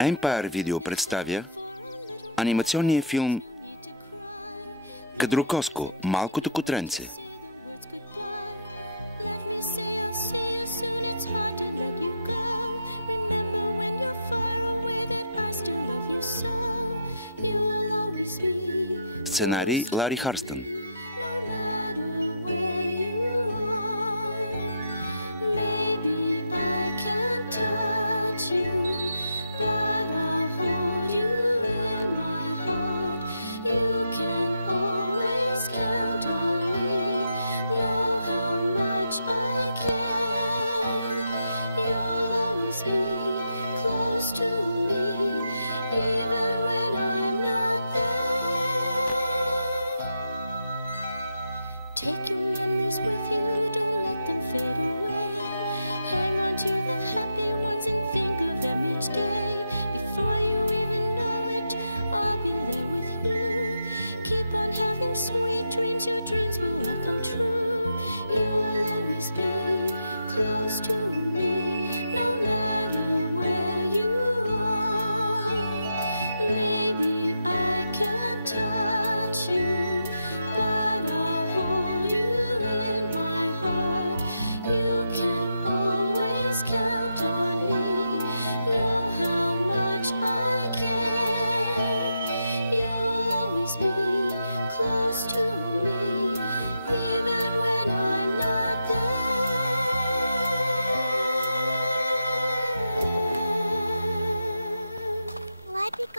Empire Video представя анимационния филм Кадрокоско, малкото котренце. Сценарий Лари Харстън.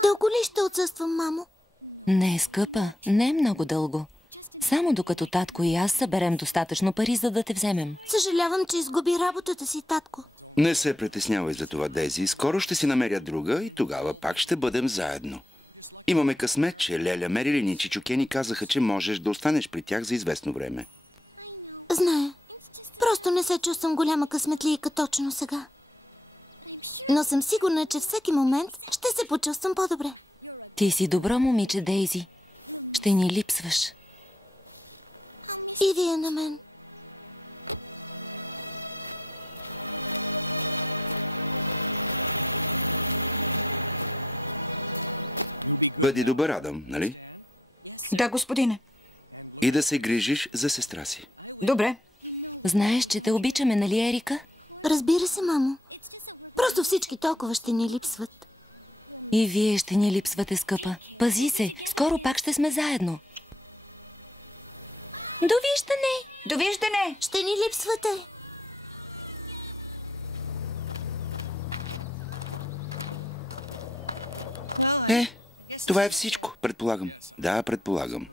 Дълго ли ще отсъствам, мамо? Не, скъпа, не е много дълго. Само докато татко и аз съберем достатъчно пари, за да те вземем. Съжалявам, че изгуби работата си, татко. Не се притеснявай за това, Дейзи. Скоро ще си намеря друга и тогава пак ще бъдем заедно. Имаме късмет, че Леля, Мерилин и Чичуке ни казаха, че можеш да останеш при тях за известно време. Зная. Просто не се чувствам голяма късметлийка точно сега. Но съм сигурна, че всеки момент ще се почувствам по-добре. Ти си добро момиче, Дейзи. Ще ни липсваш. И вие на мен. Бъди добър, Адам, нали? Да, господине. И да се грижиш за сестра си. Добре. Знаеш, че те обичаме, нали, Ерика? Разбира се, мамо. Просто всички толкова ще ни липсват. И вие ще ни липсвате, скъпа. Пази се, скоро пак ще сме заедно. Довиждане! Довиждане! Ще ни липсвате. Това е всичко, предполагам. Да, предполагам.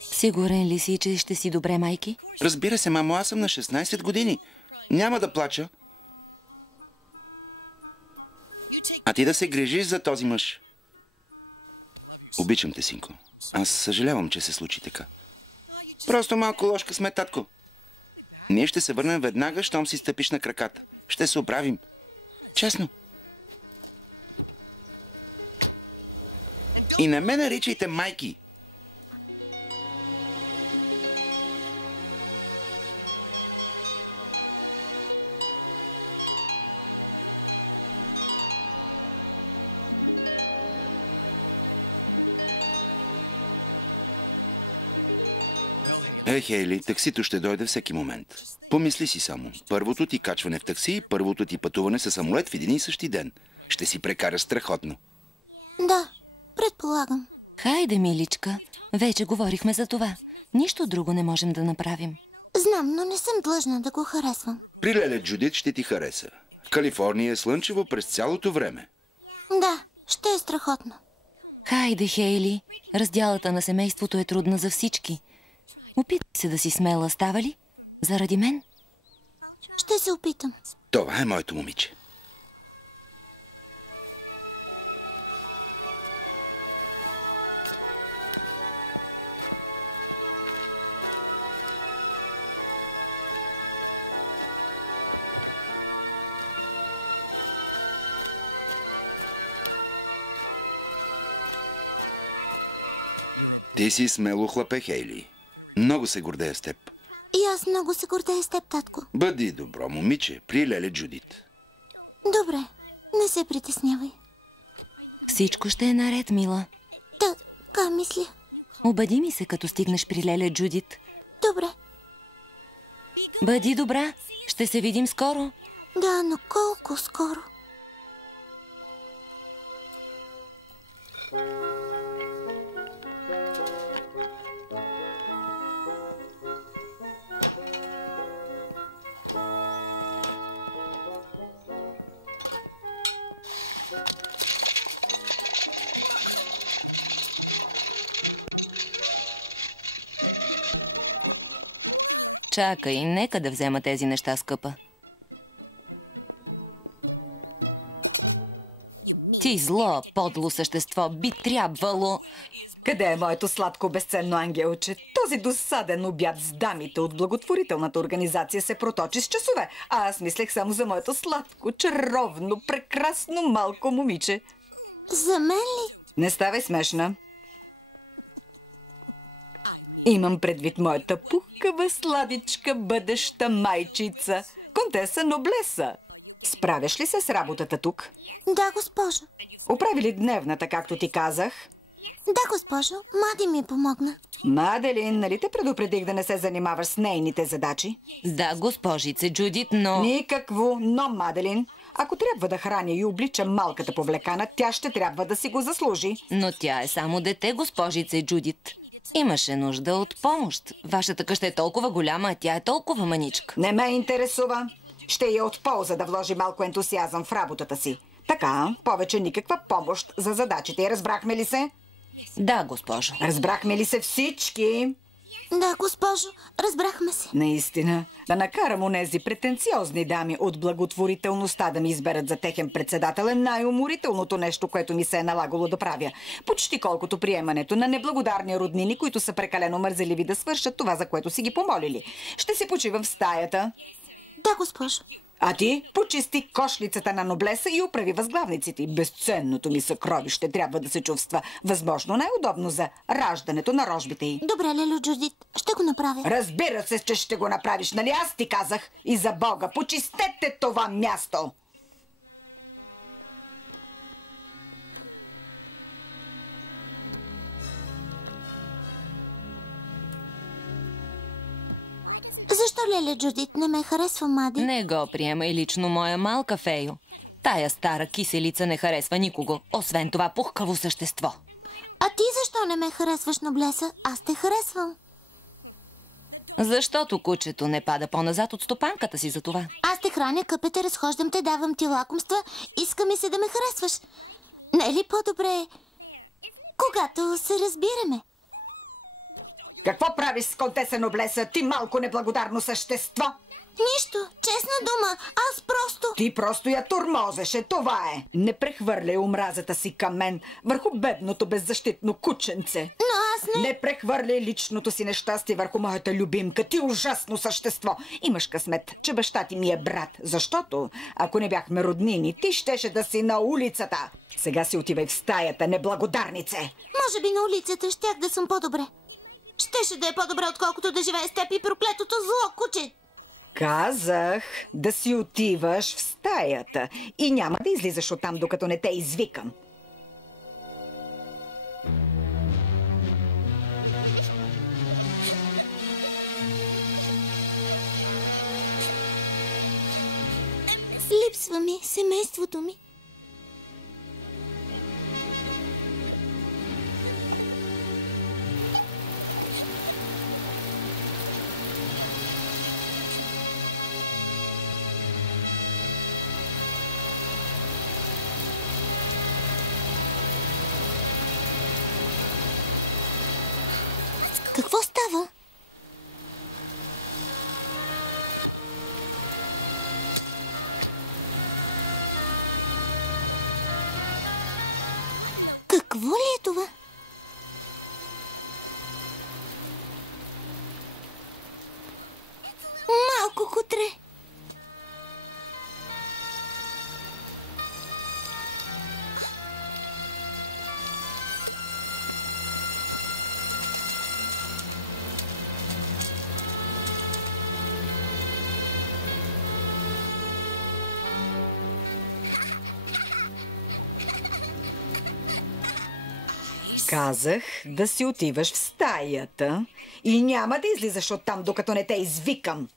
Сигурен ли си, че ще си добре, майки? Разбира се, мамо, аз съм на 16 години. Няма да плача. А ти да се грижиш за този мъж. Обичам те, синко. Аз съжалявам, че се случи така. Просто малко лош късмет, татко. Ние ще се върнем веднага, щом си стъпиш на краката. Ще се оправим. Честно. И не ме наричайте майки. Хейли, таксито ще дойде всеки момент. Помисли си само. Първото ти качване в такси и първото ти пътуване със самолет в един и същи ден. Ще си прекара страхотно. Да, предполагам. Хайде, миличка. Вече говорихме за това. Нищо друго не можем да направим. Знам, но не съм длъжна да го харесвам. При Леля Джудит ще ти хареса. В Калифорния е слънчево през цялото време. Да, ще е страхотно. Хайде, Хейли. Разделата на семейството е трудна за всички. Опитай се да си смела, става ли? Заради мен? Ще се опитам. Това е моето момиче. Ти си смело хлапе, Хейли. Много се гордея с теб. И аз много се гордея с теб, татко. Бъди добро момиче при леле Джудит. Добре, не се притеснявай. Всичко ще е наред, мила. Така мисля. Обади ми се, като стигнеш при леля Джудит. Добре. Бъди добра. Ще се видим скоро. Да, но колко скоро? Чакай, нека да взема тези неща, скъпа. Ти зло, подло същество, би трябвало... Къде е моето сладко безценно ангелче? Този досаден обяд с дамите от благотворителната организация се проточи с часове. А аз мислех само за моето сладко, чаровно, прекрасно малко момиче. За мен ли? Не ставай смешна. Имам предвид моята пухкава, сладичка, бъдеща майчица. Контеса Ноблеса. Справяш ли се с работата тук? Да, госпожо. Оправи ли дневната, както ти казах? Да, госпожо. Мади ми помогна. Маделин, нали те предупредих да не се занимаваш с нейните задачи? Да, госпожице Джудит, но... Никакво но, Маделин. Ако трябва да храня и обличам малката повлекана, тя ще трябва да си го заслужи. Но тя е само дете, госпожице Джудит. Имаше нужда от помощ. Вашата къща е толкова голяма, а тя е толкова маничка. Не ме интересува. Ще я от полза да вложи малко ентусиазъм в работата си. Така, повече никаква помощ за задачите. Разбрахме ли се? Да, госпожо. Разбрахме ли се всички? Да, госпожо. Разбрахме се. Наистина. Да накарам онези претенциозни дами от благотворителността да ми изберат за техен председател е най-уморителното нещо, което ми се е налагало да правя. Почти колкото приемането на неблагодарни роднини, които са прекалено мързеливи да свършат това, за което си ги помолили. Ще си почивам в стаята. Да, госпожо. А ти почисти кошлицата на Ноблеса и оправи възглавниците. Безценното ми съкровище трябва да се чувства възможно най-удобно за раждането на рожбите й. Добре, лело Джудит. Ще го направя. Разбира се, че ще го направиш, нали аз ти казах? И за Бога, почистете това място! Защо, леле Джудит, не ме харесва Мади? Не го приемай лично, моя малка фейо. Тая стара киселица не харесва никого, освен това пухкаво същество. А ти защо не ме харесваш, Ноблеса? Аз те харесвам. Защото кучето не пада по-назад от стопанката си за това. Аз те храня, къпете, разхождам те, давам ти лакомства. Иска ми се да ме харесваш. Не е ли по-добре, когато се разбираме? Какво правиш с контеса Ноблеса, ти малко неблагодарно същество? Нищо, честна дума, аз просто... Ти просто я тормозеше, това е. Не прехвърляй омразата си към мен върху бедното беззащитно кученце. Но аз не... Не прехвърляй личното си нещастие върху моята любимка, ти ужасно същество. Имаш късмет, че баща ти ми е брат, защото ако не бяхме роднини, ти щеше да си на улицата. Сега си отивай в стаята, неблагодарнице. Може би на улицата щях да съм по-добре. Щеше да е по-добре, отколкото да живее с теб и проклетото зло, куче. Казах да си отиваш в стаята и няма да излизаш оттам, докато не те извикам. Липсва ми семейството ми. Какво става? Какво ли е това? Малко кутре. Казах да си отиваш в стаята и няма да излизаш оттам, докато не те извикам.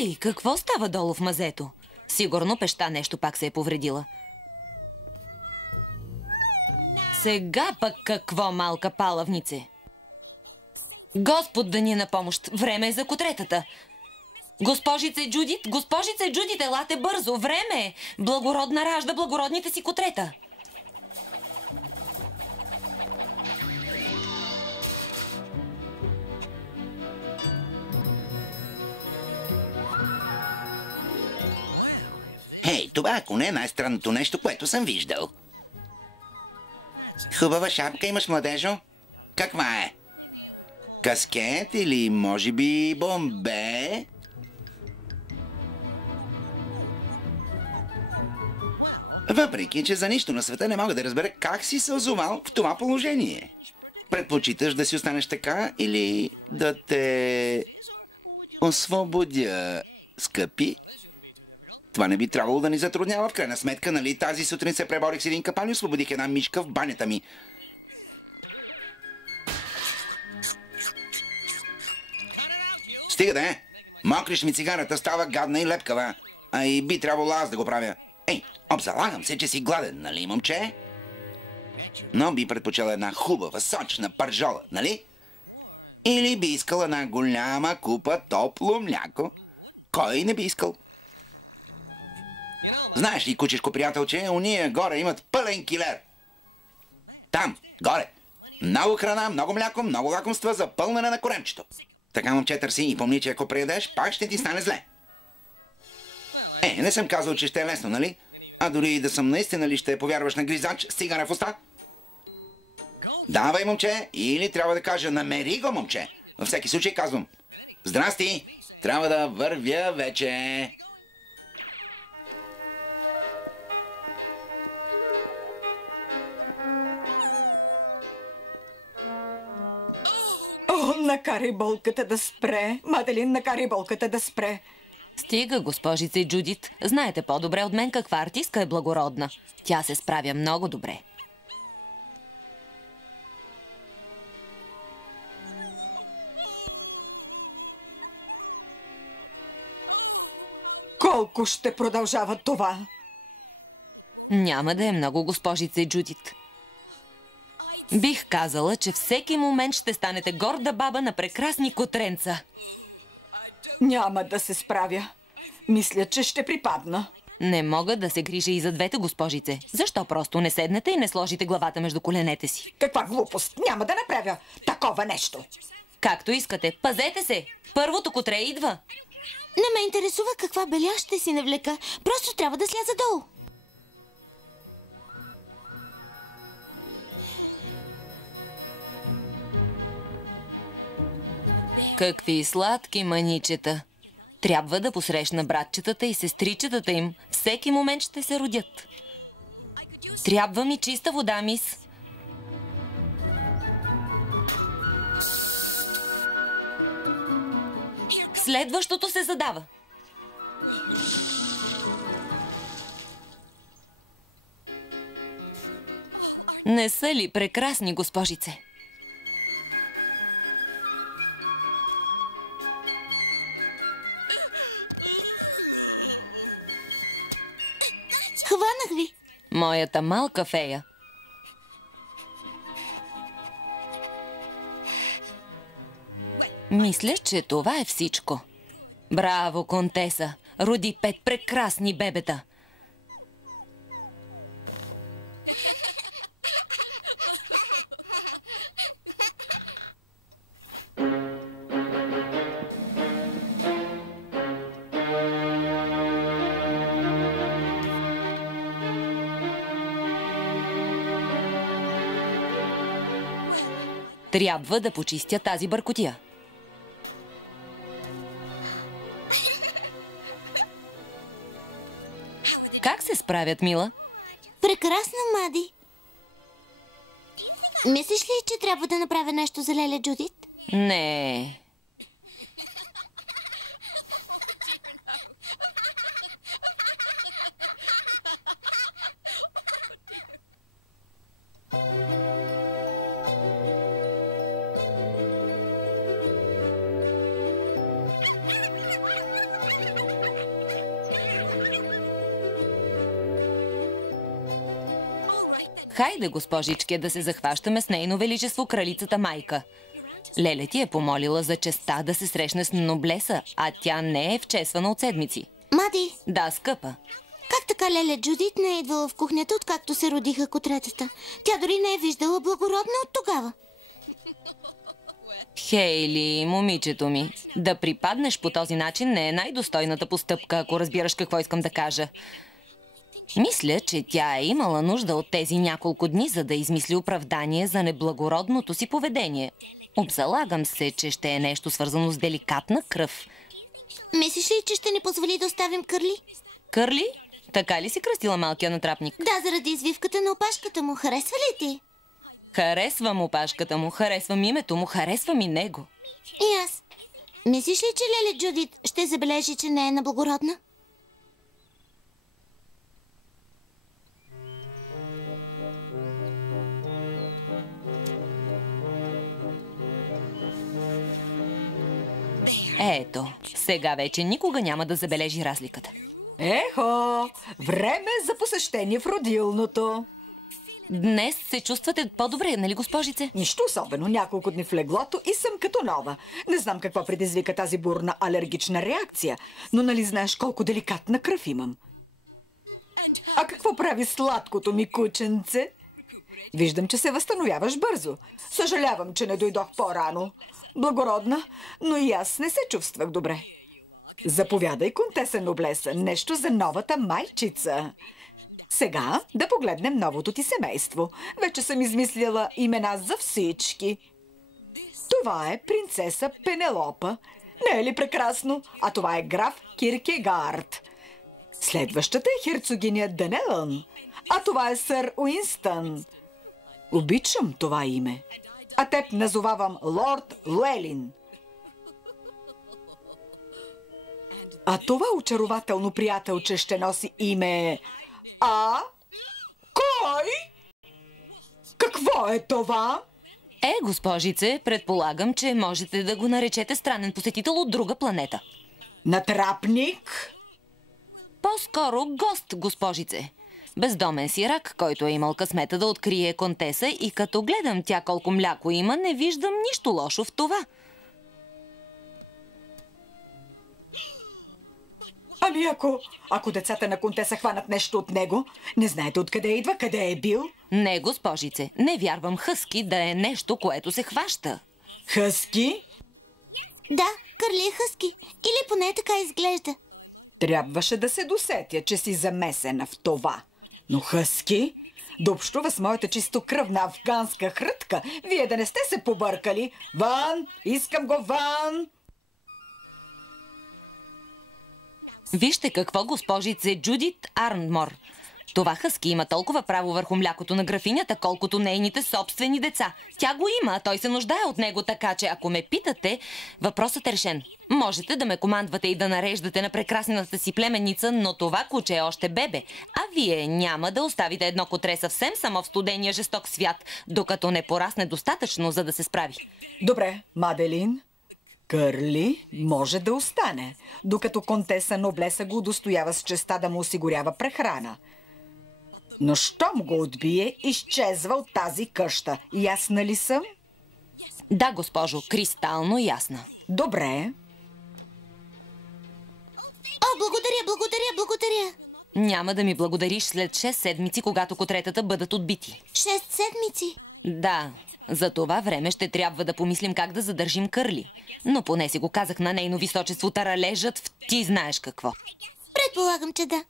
Ей, какво става долу в мазето? Сигурно пеща нещо пак се е повредила. Сега пък какво, малка палавнице? Господ да ни е на помощ. Време е за котретата. Госпожице Джудит, елате бързо. Време е. Благородна ражда благородните си котрета. Хей, това ако не е най-странното нещо, което съм виждал. Хубава шапка имаш, младежо? Каква е? Каскет или може би бомбе? Въпреки, че за нищо на света не мога да разбера как си се озовал в това положение. Предпочиташ да си останеш така или да те освободя, скъпи? Това не би трябвало да ни затруднява в крайна сметка, нали? Тази сутрин се преборих с един капан и освободих една мишка в банята ми. Стига да е! Мокриш ми цигарата, става гадна и лепкава. А и би трябвало аз да го правя. Ей, обзалагам се, че си гладен, нали, момче? Но би предпочела една хубава, сочна пържола, нали? Или би искал една голяма купа топло мляко? Кой не би искал? Знаеш ли, кучешко приятелче, уния горе имат пълен килер. Там, горе. Много храна, много мляко, много лакомства за пълнене на коремчето. Така, момче, търси и помни, че ако приедеш, пак ще ти стане зле. Не съм казал, че ще е лесно, нали? А дори и да съм наистина ли ще повярваш на гризач с цигара в уста? Давай, момче, или трябва да кажа намери го, момче. Във всеки случай казвам. Здрасти, трябва да вървя вече. О, накарай болката да спре. Маделин, накарай болката да спре. Стига, госпожице Джудит. Знаете по-добре от мен каква артистка е благородна. Тя се справя много добре. Колко ще продължава това? Няма да е много, госпожице Джудит. Бих казала, че всеки момент ще станете горда баба на прекрасни котренца. Няма да се справя. Мисля, че ще припадна. Не мога да се грижа и за двете, госпожице. Защо просто не седнете и не сложите главата между коленете си? Каква глупост! Няма да направя такова нещо. Както искате. Пазете се! Първото котре идва. Не ме интересува каква беля ще си навлека. Просто трябва да сляза долу. Какви сладки маничета! Трябва да посрещна братчетата и сестричетата им. Всеки момент ще се родят. Трябва ми чиста вода, мис. Следващото се задава. Не са ли прекрасни, госпожице? Хванах ви. Моята малка фея. Мисля, че това е всичко. Браво, контеса! Роди 5 прекрасни бебета. Трябва да почистя тази бъркотия. Как се справят, мила? Прекрасно, Мади. Мислиш ли, че трябва да направя нещо за леля Джудит? Не. Хайде, госпожичке, да се захващаме с нейно величество кралицата майка. Леля ти е помолила за честа да се срещне с Ноблеса, а тя не е вчесвана от седмици. Мади, Да, скъпа. как така леля Джудит не е идвала в кухнята, откакто се родиха котретата? Тя дори не е виждала благородна от тогава. Хейли, момичето ми, да припаднеш по този начин не е най-достойната постъпка, ако разбираш какво искам да кажа. Мисля, че тя е имала нужда от тези няколко дни, за да измисли оправдание за неблагородното си поведение. Обзалагам се, че ще е нещо свързано с деликатна кръв. Мислиш ли, че ще ни позволи да оставим Кърли? Кърли? Така ли си кръстила малкия натрапник? Да, заради извивката на опашката му. Харесва ли ти? Харесвам опашката му, харесвам името му, харесвам и него. И аз. Мислиш ли, че леля Джудит ще забележи, че не е неблагородна? Ето, сега вече никога няма да забележи разликата. Ехо, време за посещение в родилното. Днес се чувствате по-добре, нали, госпожице? Нищо особено, няколко дни в леглото и съм като нова. Не знам какво предизвика тази бурна алергична реакция, но нали знаеш колко деликатна кръв имам? А какво прави сладкото ми кученце? Виждам, че се възстановяваш бързо. Съжалявам, че не дойдох по-рано. Благородна, но и аз не се чувствах добре. Заповядай, контеса Ноблеса, нещо за новата майчица. Сега да погледнем новото ти семейство. Вече съм измислила имена за всички. Това е принцеса Пенелопа. Не е ли прекрасно? А това е граф Киркегард. Следващата е херцогиня Данелън. А това е сър Уинстън. Обичам това име. А теб назовавам лорд Луелин. А това очарователно приятелче ще носи име... Кой? Какво е това? Госпожице, предполагам, че можете да го наречете странен посетител от друга планета. Натрапник? По-скоро гост, госпожице. Бездомен сирак, който е имал късмета да открие контеса и като гледам тя колко мляко има, не виждам нищо лошо в това. Ами ако децата на контеса хванат нещо от него, не знаете откъде идва, къде е бил? Не, госпожице, не вярвам хъски да е нещо, което се хваща. Хъски? Да, Кърли е хъски. Или поне така изглежда. Трябваше да се досетя, че си замесена в това. Но хъски? Да общува с моята чистокръвна афганска хрътка? Вие да не сте се побъркали? Вън! Искам го вън! Вижте какво, госпожице Джудит Арнмор. Това хъски има толкова право върху млякото на графинята, колкото нейните собствени деца. Тя го има, а той се нуждае от него, така че ако ме питате, въпросът е решен. Можете да ме командвате и да нареждате на прекрасната си племенница, но това куче е още бебе. А вие няма да оставите едно котре съвсем само в студения жесток свят, докато не порасне достатъчно, за да се справи. Добре, Маделин. Кърли може да остане, докато контеса Ноблеса го удостоява с честа да му осигурява прехрана. Но щом го отбие, изчезва от тази къща. Ясна ли съм? Да, госпожо, кристално ясна. Добре. Благодаря. Няма да ми благодариш след 6 седмици, когато котретата бъдат отбити. 6 седмици? Да, за това време ще трябва да помислим как да задържим Кърли. Но поне си го казах на нейно височество, таралежът в ти знаеш какво. Предполагам, че да.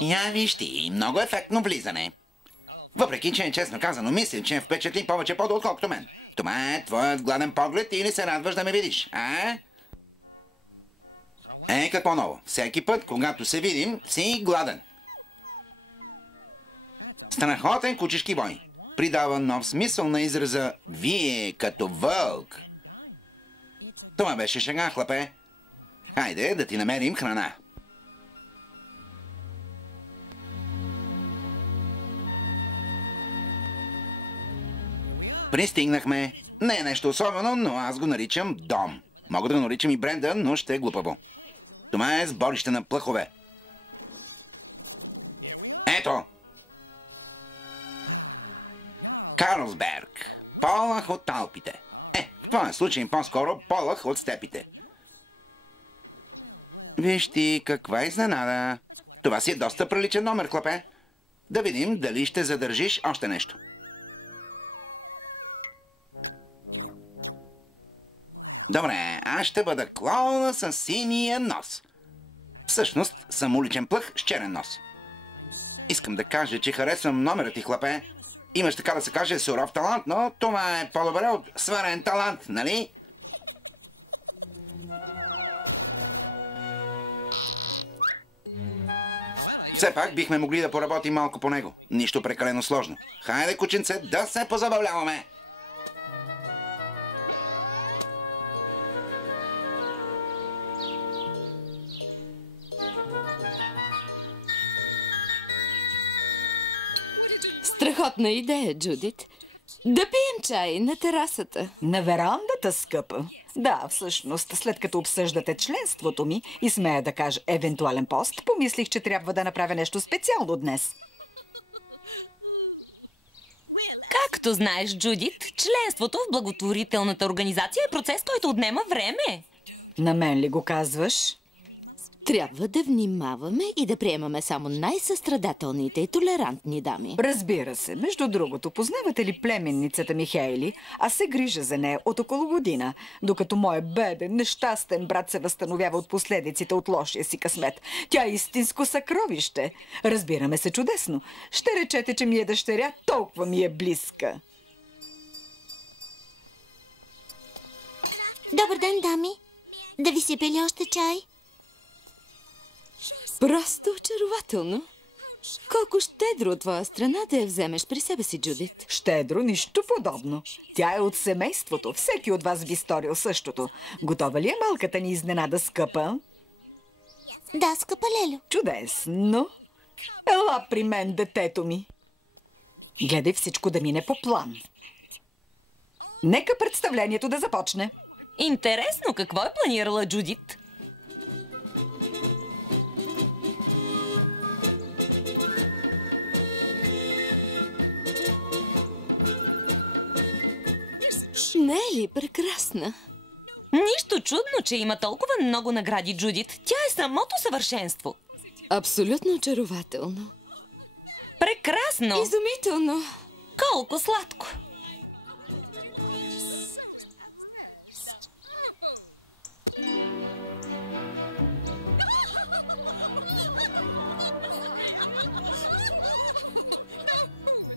Я виж ти, много ефектно влизане. Въпреки, че честно казано мисля, че впечатли повече по отколкото мен. Това е твоят гладен поглед или се радваш да ме видиш, а? Какво ново? Всеки път, когато се видим, си гладен. Страхотен кучешки бой. Придава нов смисъл на израза «Вие като вълк». Това беше шега, хлапе. Хайде да ти намерим храна. Пристигнахме. Не е нещо особено, но аз го наричам дом. Мога да го наричам и Брендан, но ще е глупаво. Това е сборище на плъхове. Ето! Карлсберг. Полах от Алпите. В този случай по-скоро полах от степите. Виж ти, каква изненада. Това си е доста приличен номер, клапе. Да видим дали ще задържиш още нещо. Добре, аз ще бъда клоуна с синия нос. Всъщност съм уличен плъх с черен нос. Искам да кажа, че харесвам номера ти, хлапе. Имаш, така да се каже, суров талант, но това е по-добре от сварен талант, нали? Все пак бихме могли да поработим малко по него. Нищо прекалено сложно. Хайде, кученце, да се позабавляваме! Страхотна идея, Джудит. Да пием чай на терасата. На верандата, скъпа. Да, всъщност, след като обсъждате членството ми и смея да кажа евентуален пост, помислих, че трябва да направя нещо специално днес. Както знаеш, Джудит, членството в благотворителната организация е процес, който отнема време. На мен ли го казваш? Трябва да внимаваме и да приемаме само най-състрадателните и толерантни дами. Разбира се. Между другото, познавате ли племенницата ми Хейли? Аз се грижа за нея от около година, докато моят беден, нещастен брат се възстановява от последиците от лошия си късмет. Тя е истинско съкровище. Разбираме се чудесно. Ще речете, че ми е дъщеря, толкова ми е близка. Добър ден, дами. Да ви сипя ли още чай? Просто очарователно. Колко щедро от твоя страна да я вземеш при себе си, Джудит. Щедро, нищо подобно. Тя е от семейството. Всеки от вас би сторил същото. Готова ли е малката ни изненада, скъпа? Да, скъпа Лелю. Чудесно. Ела при мен, детето ми. Гледай всичко да мине по план. Нека представлението да започне. Интересно, какво е планирала Джудит? Не е ли прекрасна? Нищо чудно, че има толкова много награди, Джудит. Тя е самото съвършенство. Абсолютно очарователно. Прекрасно! Изумително! Колко сладко!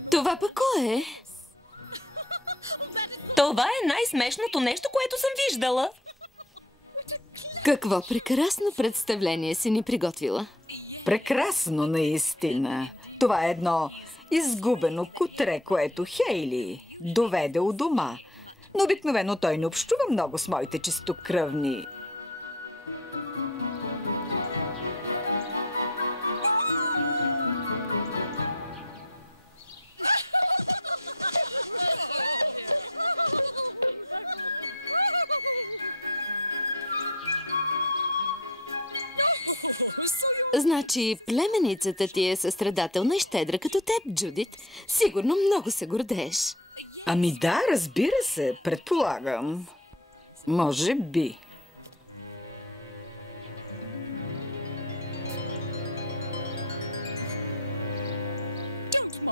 Това пък кой е? Това е най-смешното нещо, което съм виждала. Какво прекрасно представление си ни приготвила. Прекрасно, наистина. Това е едно изгубено кутре, което Хейли доведе у дома. Но обикновено той не общува много с моите чистокръвни. Значи племеницата ти е състрадателна и щедра като теб, Джудит. Сигурно много се гордееш. Ами да, разбира се, предполагам. Може би.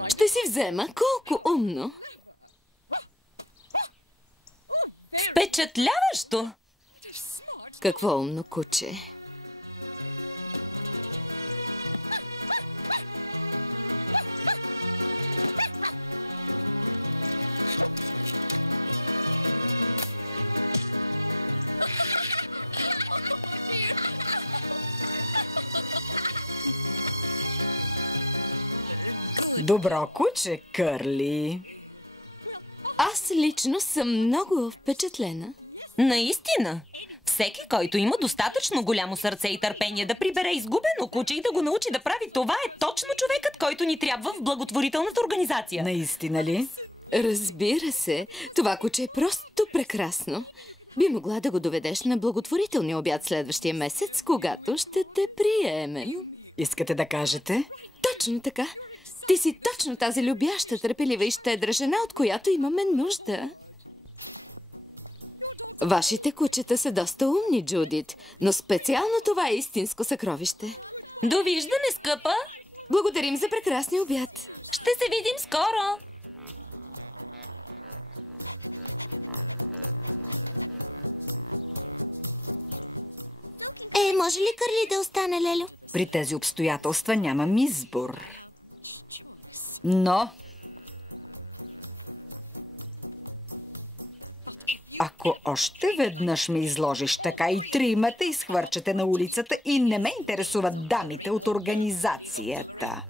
Ще си взема. Колко умно. Впечатляващо! Какво умно куче. Добро куче, Кърли. Аз лично съм много впечатлена. Наистина. Всеки, който има достатъчно голямо сърце и търпение да прибере изгубено куче и да го научи да прави това, е точно човекът, който ни трябва в благотворителната организация. Наистина ли? Разбира се, това куче е просто прекрасно. Би могла да го доведеш на благотворителния обяд следващия месец, когато ще те приемем. Искате да кажете? Точно така. Ти си точно тази любяща, търпелива и щедра жена, от която имаме нужда. Вашите кучета са доста умни, Джудит, но специално това е истинско съкровище. Довиждане, скъпа! Благодарим за прекрасния обяд. Ще се видим скоро! Може ли Кърли да остане, Лелю? При тези обстоятелства нямам избор. Но ако още веднъж ме изложиш така и тримата изхвърчате на улицата и не ме интересуват дамите от организацията.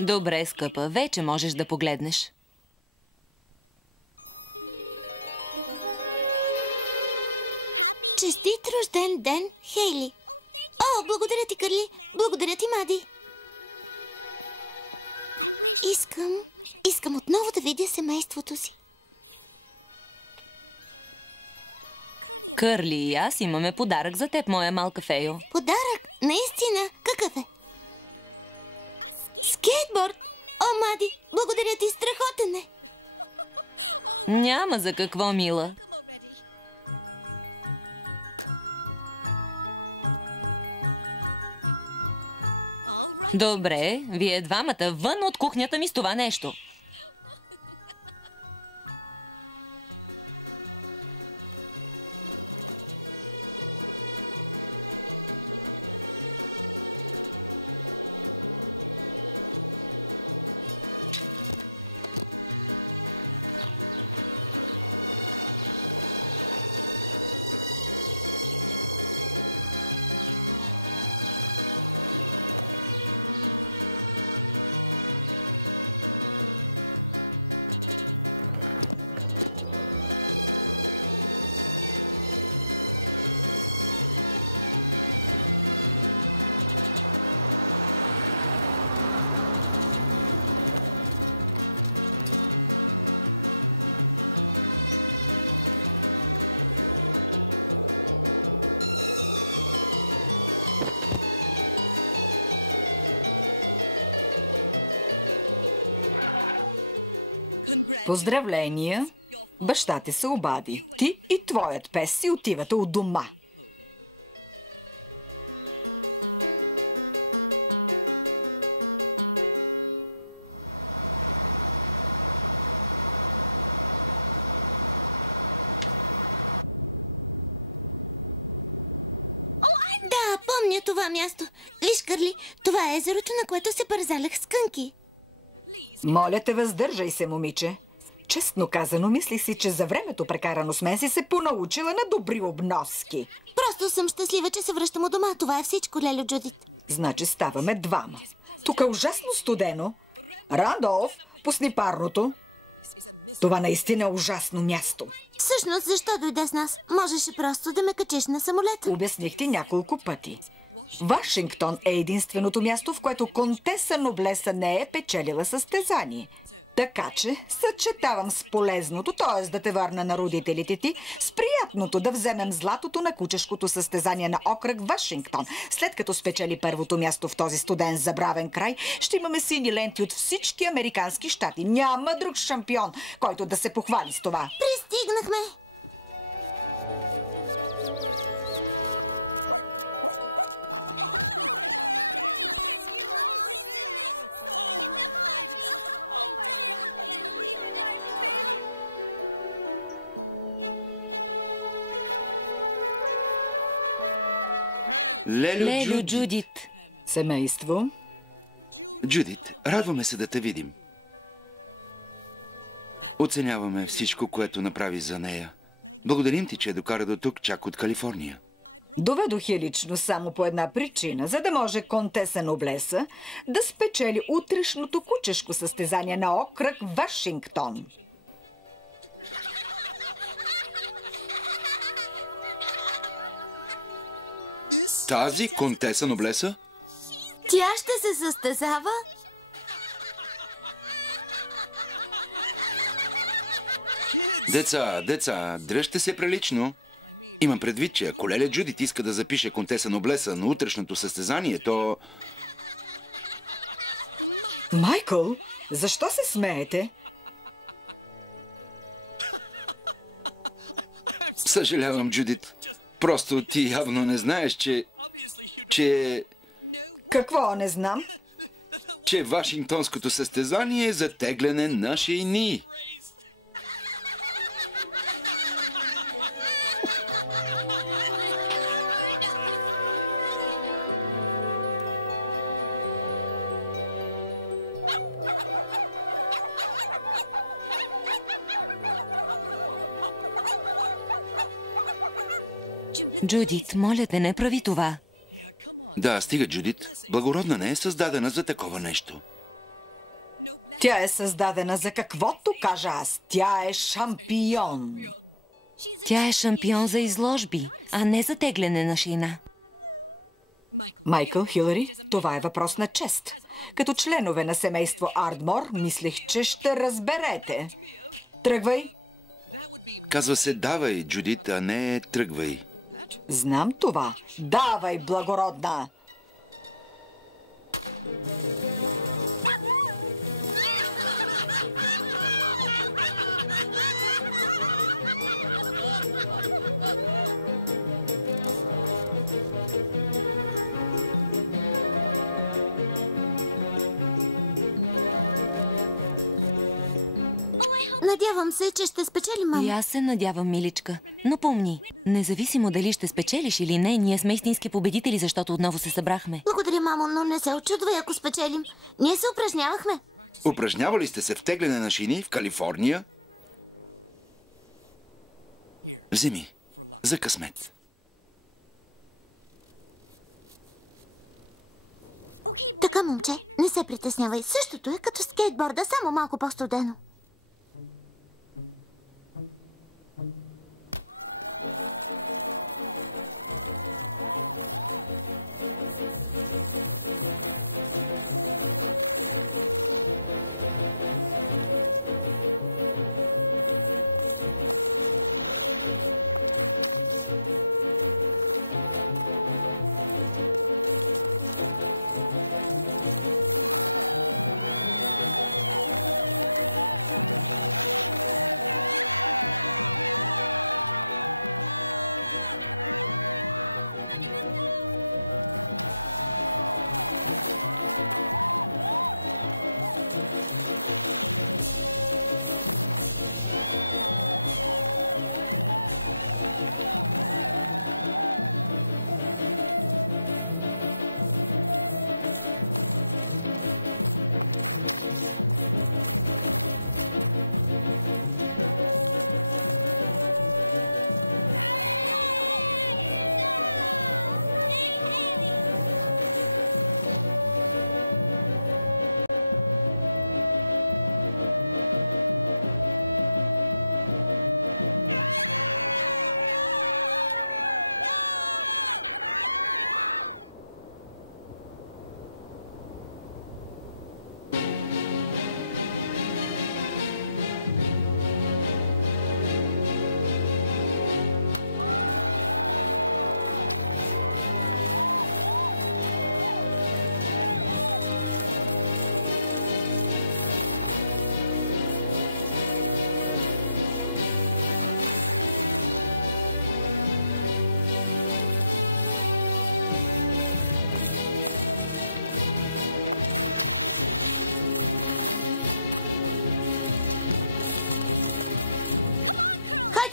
Добре, скъпа, вече можеш да погледнеш. Честит рожден ден, Хейли! О, благодаря ти, Кърли! Благодаря ти, Мади! Искам отново да видя семейството си. Кърли и аз имаме подарък за теб, моя малка фейо. Подарък? Наистина? Какъв е? Скейтборд! О, Мади, благодаря ти, страхотен е! Няма за какво, мила. Добре, вие двамата вън от кухнята ми с това нещо. Поздравления! Баща ти се обади. Ти и твоят пес си отивате от дома. Да, помня това място. Виж, Кърли, това е езерото, на което се парзалях с кънки. Моля те, въздържай се, момиче. Честно казано, мислих си, че за времето прекарано с мен си се понаучила на добри обноски. Просто съм щастлива, че се връщам у дома. Това е всичко, Лелю Джудит. Значи ставаме двама. Тук е ужасно студено. Рандолф, пусни парното. Това наистина е ужасно място. Всъщност, защо дойде с нас? Можеше просто да ме качиш на самолета. Обясних ти няколко пъти. Вашингтон е единственото място, в което Контеса Ноблеса не е печелила състезание. Така че съчетавам с полезното, т.е. да те върна на родителите ти, с приятното да вземем златото на кучешкото състезание на окръг Вашингтон. След като спечели първото място в този студен забравен край, ще имаме сини ленти от всички американски щати. Няма друг шампион, който да се похвали с това. Пристигнахме! Лелю Джудит. Семейство. Джудит, радваме се да те видим. Оценяваме всичко, което направи за нея. Благодарим ти, че докара до тук, чак от Калифорния. Доведох я лично само по една причина, за да може Контеса Ноблеса да спечели утрешното кучешко състезание на окръг Вашингтон. Тази Контеса Ноблеса? Тя ще се състезава? Деца, дръжте се прилично. Имам предвид, че ако Леля Джудит иска да запише Контеса Ноблеса на утрешното състезание, то... Майкъл, защо се смеете? Съжалявам, Джудит. Просто ти явно не знаеш, че Какво не знам? Вашингтонското състезание е за тегляне на шейни. Джудит, моля те, не прави това. Да, стига, Джудит. Благородна не е създадена за такова нещо. Тя е създадена за каквото кажа аз. Тя е шампион. Тя е шампион за изложби, а не за тегляне на шейна. Майкъл, Хилари, това е въпрос на чест. Като членове на семейство Ардмор, мислех, че ще разберете. Тръгвай. Казва се давай, Джудит, а не тръгвай. Знам това. Давай, благородна! Надявам се, че ще спечелим, мама. И аз се надявам, миличка. Но помни, независимо дали ще спечелиш или не, ние сме истински победители, защото отново се събрахме. Благодаря, мамо, но не се очудвай, ако спечелим. Ние се упражнявахме. Упражнявали сте се в тегляне на шейни в Калифорния? Вземи, за късмет. Така, момче, не се притеснявай. Същото е като скейтборда, само малко по-студено.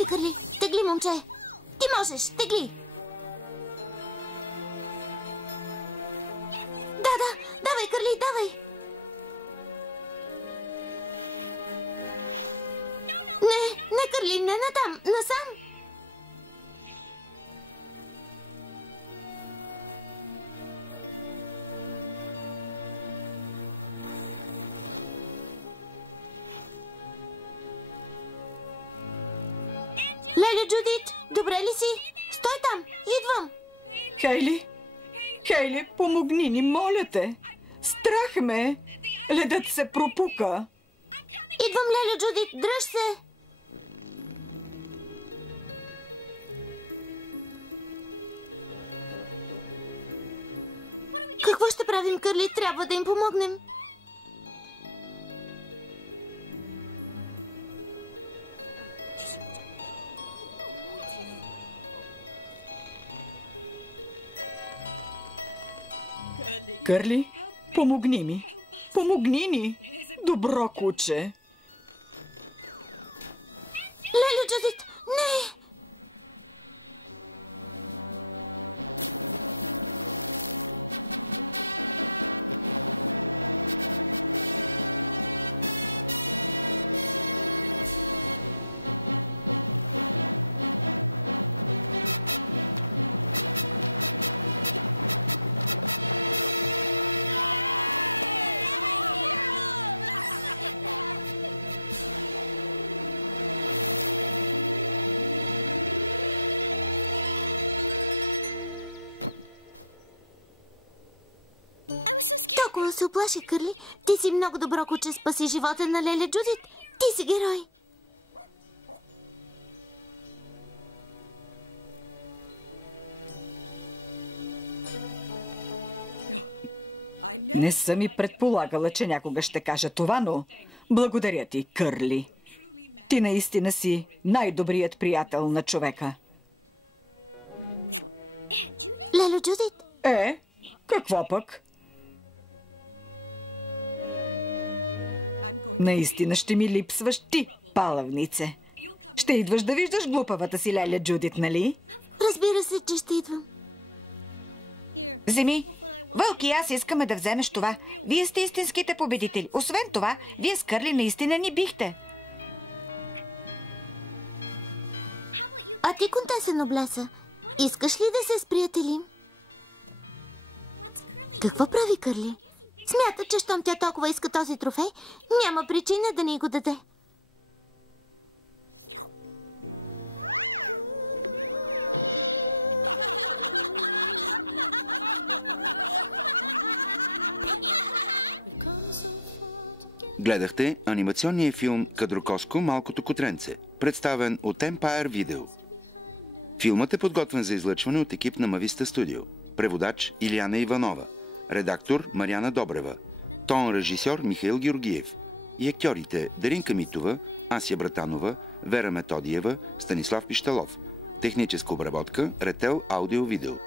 Тегли, Кърли! Тегли, момче! Ти можеш! Тегли! Да! Давай, Кърли, давай! Не, Кърли, не натам! Насам! Леле, Джудит, добре ли си? Стой там, идвам! Хейли, помогни ни, моля те! Страх ме! Ледът се пропука! Идвам, Леле, Джудит, дръж се! Какво ще правим, Кърли? Трябва да им помогнем. Кърли, помогни ми! Помогни ни! Добро куче! Леле, Джудит, не! Толкова се оплаши, Кърли. Ти си много добро куче, спаси живота на Леле Джудит. Ти си герой. Не съм и предполагала, че някога ще кажа това, но благодаря ти, Кърли. Ти наистина си най-добрият приятел на човека. Леле Джудит? Какво пък? Наистина ще ми липсваш ти, палавнице. Ще идваш да виждаш глупавата си Леля Джудит, нали? Разбира се, че ще идвам. Вземи. Вълк и аз искаме да вземеш това. Вие сте истинските победители. Освен това, вие с Кърли наистина ни бихте. А ти, контесен облеса, искаш ли да се сприятелим? Какво прави Кърли? Смята, че щом тя толкова иска този трофей, няма причина да ни го даде. Гледахте анимационния филм «Кадрокоско, малкото котренце», представен от Empire Video. Филмът е подготвен за излъчване от екип на Мависта Студио. Преводач Илияна Иванова. Редактор Мариана Добрева. Тон режисьор Михаил Георгиев. И актьорите Даринка Митова, Ася Братанова, Вера Методиева, Станислав Пищалов. Техническа обработка Ретел Аудио-Видео.